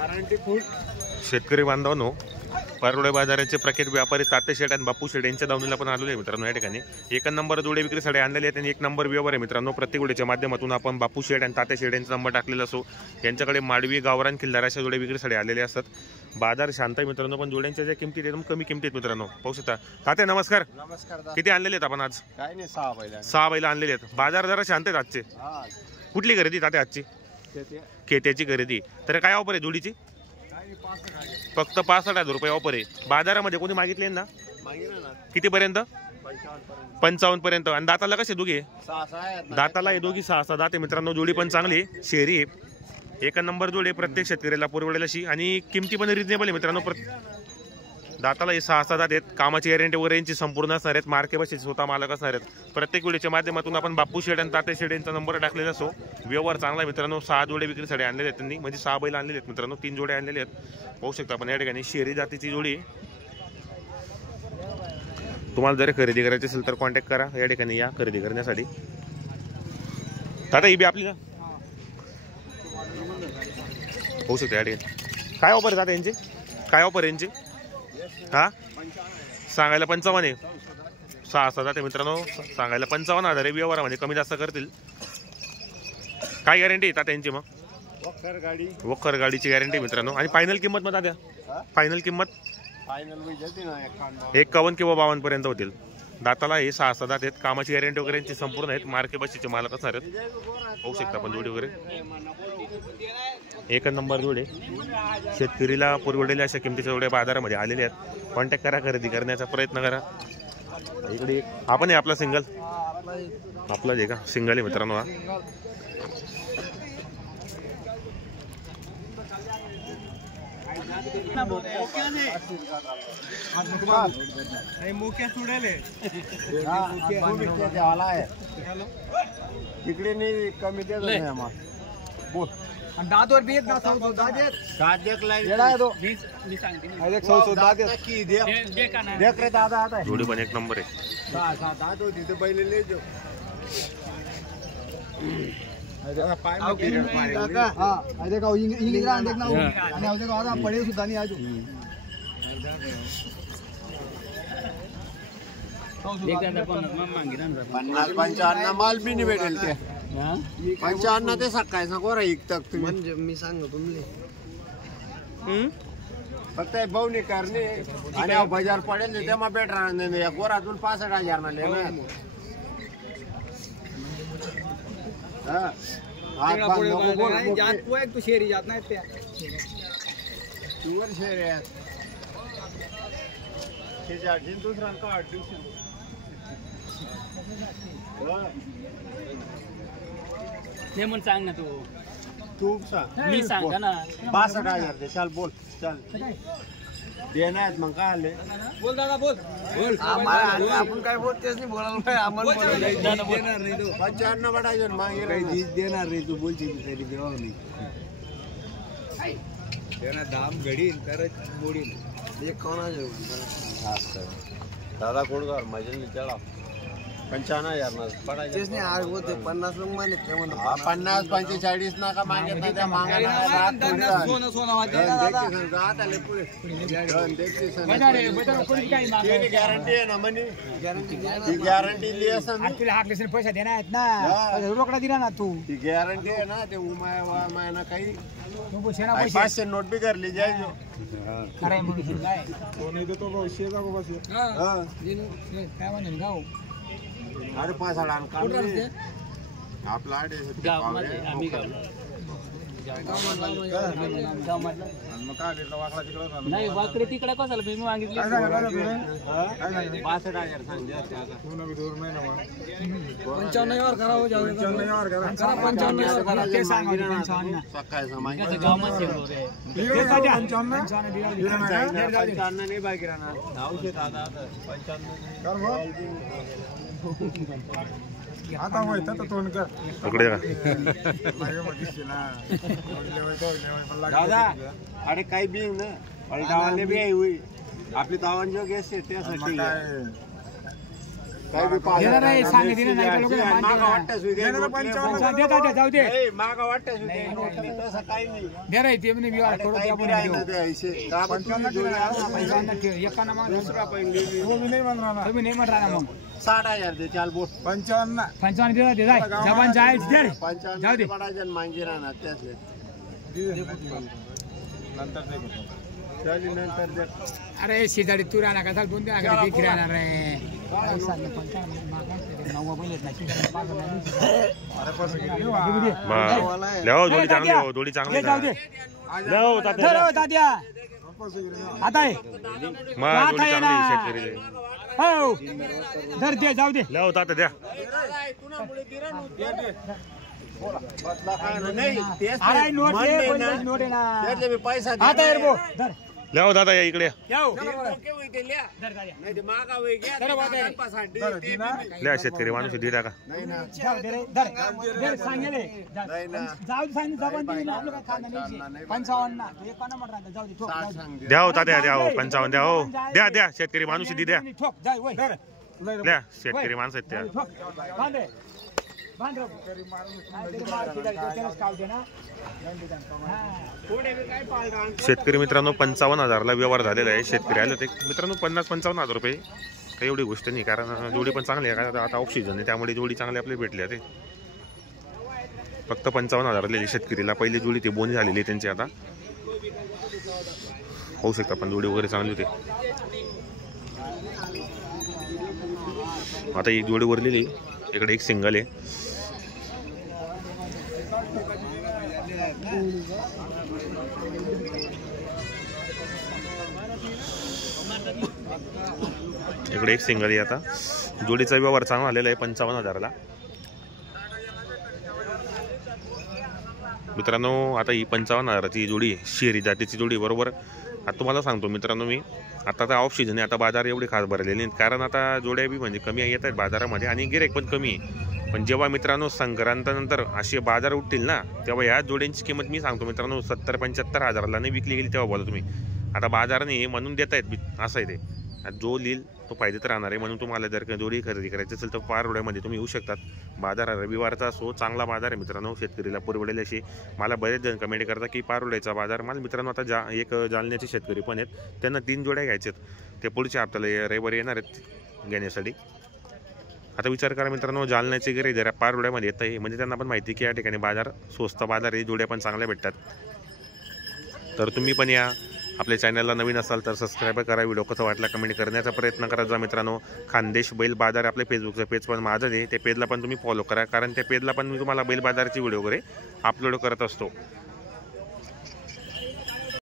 शेतकरी बांधवांनो, परवडे बाजाराचे प्रख्यात व्यापारी तात्या शेठ आणि बापू शेठ यांच्या दावणीला पण आलेले आहे मित्रांनो। या ठिकाणी एक नंबर जोडे विक्रीसाठी आणलेले आहेत आणि एक नंबर व्यवहार आहे मित्रांनो। प्रत्येक जोडीच्या माध्यमातून आपण बापू शेठ आणि तात्या शेठ यांचा नंबर टाकलेला असो। यांच्याकडे माडवी, गावरान, खिल्लार अशा जोडे विक्रीसाठी आलेले असतात। बाजार शांत आहे मित्रांनो, पण जोड्यांच्या ज्या किमती एकदम कमी किमतीत मित्रांनो। पाहू शकता तात्या, नमस्कार। नमस्कार। किती आणलेले आहेत आपण आज? काय नाही, 6 बैल। 6 बैल आणलेले आहेत। बाजार जरा शांत आहेत आजचे। कुठली खरेदी तात्या आजची? खेत्याची खरेदी। तर काय ऑफर आहे जोडीची? फक्त 65,000 रुपये ऑफर आहे। बाजारामध्ये कोणी मागितले ना? किती पर्यंत? 55 पर्यंत। आणि दाताला कसे दोघे? दाताला हे दोघी 6 दाते मित्रांनो। जोडी पण चांगली शेरी आहे, एक नंबर जोडी। प्रत्येक शेतकऱ्याला परवडेल अशी आणि किमती पण रिजनेबल आहे मित्रांनो। दाताला हे 6 दात आहेत। कामाची गॅरंटी वगैरे यांची संपूर्ण असणार आहेत। मार्के बसेचे स्वतः मालक असणार आहेत। प्रत्येक जोडीच्या माध्यमातून आपण बापू शेठ आणि तात्या शेठ यांचा नंबर टाकलेला असो। व्यवहार चांगला मित्रांनो। 6 जोडे विक्रीसाठी आणलेले आहेत त्यांनी, म्हणजे 6 बैल आणलेले आहेत मित्रांनो। 3 जोडे आणलेले आहेत। पाहू शकता आपण या ठिकाणी शेरी जातीची जोडी। तुम्हाला जर खरेदी करायची असेल तर कॉन्टॅक्ट करा, या ठिकाणी या खरेदी करण्यासाठी। दादा ही बी आपली ना? पाहू शकता या ठिकाणी काय ऑफर आहे दादा यांची? काय ऑफर यांची? हा, सांगायला 55 आहे। 6 जाते मित्रांनो, सांगायला 55,000 आहे। व्यवहारामध्ये कमी जास्त करतील। काय गॅरंटी येतात त्यांची? मग वखर गाडीची गॅरंटी मित्रांनो। आणि फायनल किंमत मग द्या, फायनल किंमत 51 किंवा 52 पर्यंत होतील। दाताला हे 6 दात आहेत। कामाची गॅरंटी वगैरे यांची संपूर्ण आहेत। मार्के बशीचे मालक असणार आहेत। होऊ शकता पण जोडी वगैरे एक नंबर जोडे। शेतकरीला पुरवलेल्या अशा किमतीच्या जोड्या बाजारामध्ये आलेल्या आहेत। कॉन्टॅक्ट करा, खरेदी करण्याचा प्रयत्न करा। इकडे आपण आहे आपला सिंगल, आपला जे का सिंगल आहे मित्रांनो हा। इकडे नाही कमी देत नाही आम्हाला। बोल दादवर भी ना 100 दादेत दादेक लाई येडा आहे तो मी सांगते ना 100 दादेत की देख रे दादा आता है। जोडी पण एक नंबर आहे। 6 दाद होती तो पहिले ले जो अरे पाय में गिरड मारे हां आ देखो इंग्लिश रा देख ना आणि आ देखो आता पडे सुद्धा नाही आजो देख दादा 50 मागितला ना 50 55 माल बी नाही भेटेल ते 55 ते सकाळचा कोरा एक तक तुम्ही म्हणजे मी सांगतो तुमले फक्त बहुनी करणे आणि बाजार पडेल ते मग भेट राहणार नाही। या कोरातून 65,000 ना लेना हां आज बांध नको बोल जात तो एक तू शेरी जात नाही त्या तुवर शेरी आहे ते जाडीन दुसरा का 8 दिवस हे म्हण सांग ना तू सांग मी सांगा ना 62,000 दे चल बोल चल देना है मग काय आले बोल दादा बोल बोल आपण काय बोलतेस नाही बोलायला पाहिजे आम्हाला देणार नाही तू 55 बडायचे मागे काही देणार नाही तू बोलशील तरी देवा नाही देना दाम घडी तरच मोडील एक कोणाचे दादा कोडगार मजल चला 55,000 ना पडायचे नाही आज होते 50 लोक माने ते म्हणतो 50 45 ना का मागे नाही त्या मागायला रात सोनं सोनं वाटे दादा आता ले पुढे देखते सर बजार कोणी काय मागे गॅरंटी आहे ना मनी गॅरंटी ली असं तुला हाकले पैसे देणार आहेत ना रोकडा दिला ना तू ती गॅरंटी आहे ना ते उमाय ना काही तू सेना 500 नोट भी कर ली जाए जो अरे मग काय कोणी देतो भाऊ शेजा को बस हां काय म्हणून गाव अरे 5,000 काम आपला आडे गावामध्ये आम्ही गावामध्ये मग काय भेटलं वाकडा तिकडे नाही वाकडे तिकडे कशाला मी मागितली 65,000 सांग पूर्ण भी दूर नाही ना 95,000 करा हो जाऊ 95,000 करा 95,000 करा ते सांग 55 सकाळ समाज गावामध्ये रे 55 नाही बाकी राहणार औषध आता 55 कर आता होय तर तोंड कर पकडे दादा अरे काही बी ना पलटावाले बी आहे होई आपली दावण जो गॅस आहे त्यासाठी देणार नाही, सांगे दिलं नाही तर लोकं मानतील मागा ना. वाटतं सुद्धा पंचावन्न देतात ते, जाऊ दे मागा वाटतं सुद्धा तसं काही नाही दे रे ते म्हणे व्यवहार करू द्या म्हणे देऊ. 55 पंचावन्न ठेव, एकानं माग तुम्ही नाही म्हणत राहा मग 60,000 दे चाल बोट 55 देतात ते, जाय जबान जायच दे रे. जाऊ दे 55 पडायचं मांगी राहणार त्याचे नंतर दे. अरे शेजारी तू राहणार का चाल दोन दे ना देखील राहणार रे. लिहो जोडी चांगली हो, जोडी चांगली जाऊ दे लिहो तात्या. धर हो तात्या आता आहे मग जोडी चांगली शेतकरी हो धर दे जाऊ दे लिहो तात्या द्या. नाही तेच अरे नोट मन दे नाही पण ना. नोट आहे ना त्यातले मी पैसा आता आहे रे भाऊ, धर लिहो दादा या इकडे या. जाऊ धर दाद्या. नाही ते मागा वय घ्या. धर बाबा, धर. पासाठी ते बी नाही. लिहा शेतकरी माणूस दे टाका. नाही ना. जाऊ दे रे धर दे सांगेल नाही ना. जाऊ दे सांग जबान दिली ना आपलं काय खाणं नाही 55 ना तू एकानं म्हणत राहता जाऊ दे ठोक जाऊ 60 दे. सांग दे. द्या हो तात्या द्या हो 55 द्या हो द्या द्या शेतकरी माणूस दी द्या ठोक जाय वय धर द्या शेतकरी माणसं आहेत त्या. ठोक बांध रे बांध रे नाही तरी मार शेजारी तो त्यालाच काव दे ना पुढे बी काय पाळगा. शेतकरी मित्रांनो 55,000ला व्यवहार झालेला आहे. शेतकरी आले होते मित्रांनो 50-55,000 रुपये काही एवढी गोष्ट नाही, कारण जोडी पण चांगली आहे. कारण आता ऑफ सीझन आहे त्यामुळे जोडी चांगली आपल्याला भेटली आहे. फक्त 55,000 दिलेली शेतकरीला. पहिली जोडी ती बोनी झालेली आहे त्यांची. आता होऊ शकतं पण जोडी वगैरे चांगली होती. आता एक जोडी वरलेली, इकडे एक सिंगल आहे. इकडे एक सिंगल आहे. आता जोडीचा व्यवहार चांगला आलेला आहे 55,000ला. मित्रांनो आता ही 55,000ची जोडी शेरी जातीची जोडी बरोबर. आता तुम्हाला सांगतो मित्रांनो मी, आता तर ऑफ सीझन आहे, आता बाजार एवढे खास भरलेले नाहीत, कारण आता जोड्या बी म्हणजे कमी येत आहेत बाजारामध्ये आणि गिऱ्हाईक पण कमी आहे. पण जेव्हा मित्रांनो संक्रांतानंतर असे बाजार उठतील ना, तेव्हा या जोड्यांची किंमत मी सांगतो मित्रांनो 70-75 हजाराला नाही विकली गेली तेव्हा बोला तुम्ही. आता बाजार नाही म्हणून देत आहेत, असं आहे ते. जो लिहिल तो फायदेत राहणार आहे. म्हणून तुम्हाला जर का जोडी खरेदी करायची असेल तर पारोड्यामध्ये तुम्ही येऊ शकतात. बाजार रविवारचा असो, चांगला बाजार आहे मित्रांनो, शेतकरीला परवडेल अशी. मला बरेच जण कमेंट करतात की पारोड्याचा बाजार. मला मित्रांनो आता एक जालन्याचे शेतकरी पण आहेत, त्यांना 3 जोड्या घ्यायच्यात. ते पुढच्या हप्त्याला रविवारी येणार आहेत घेण्यासाठी. आता विचार करा मित्रांनो, जालन्याचे गिरे जरा पारोड्यामध्ये येत आहे म्हणजे त्यांना पण माहिती की या ठिकाणी बाजार स्वस्त बाजार आहे, जोड्या पण चांगल्या भेटतात. तर तुम्ही पण या. आपल्या चॅनलला नवीन असाल तर सबस्क्राईब करा. व्हिडिओ कसा वाटला कमेंट करण्याचा प्रयत्न करा. जा मित्रांनो, खानदेश बैल बाजार आपल्या फेसबुकचं पेज पण माझं आहे, त्या पेजला पण तुम्ही फॉलो करा, कारण त्या पेजला पण मी तुम्हाला बैल बाजाराची व्हिडिओ वगैरे अपलोड करत असतो.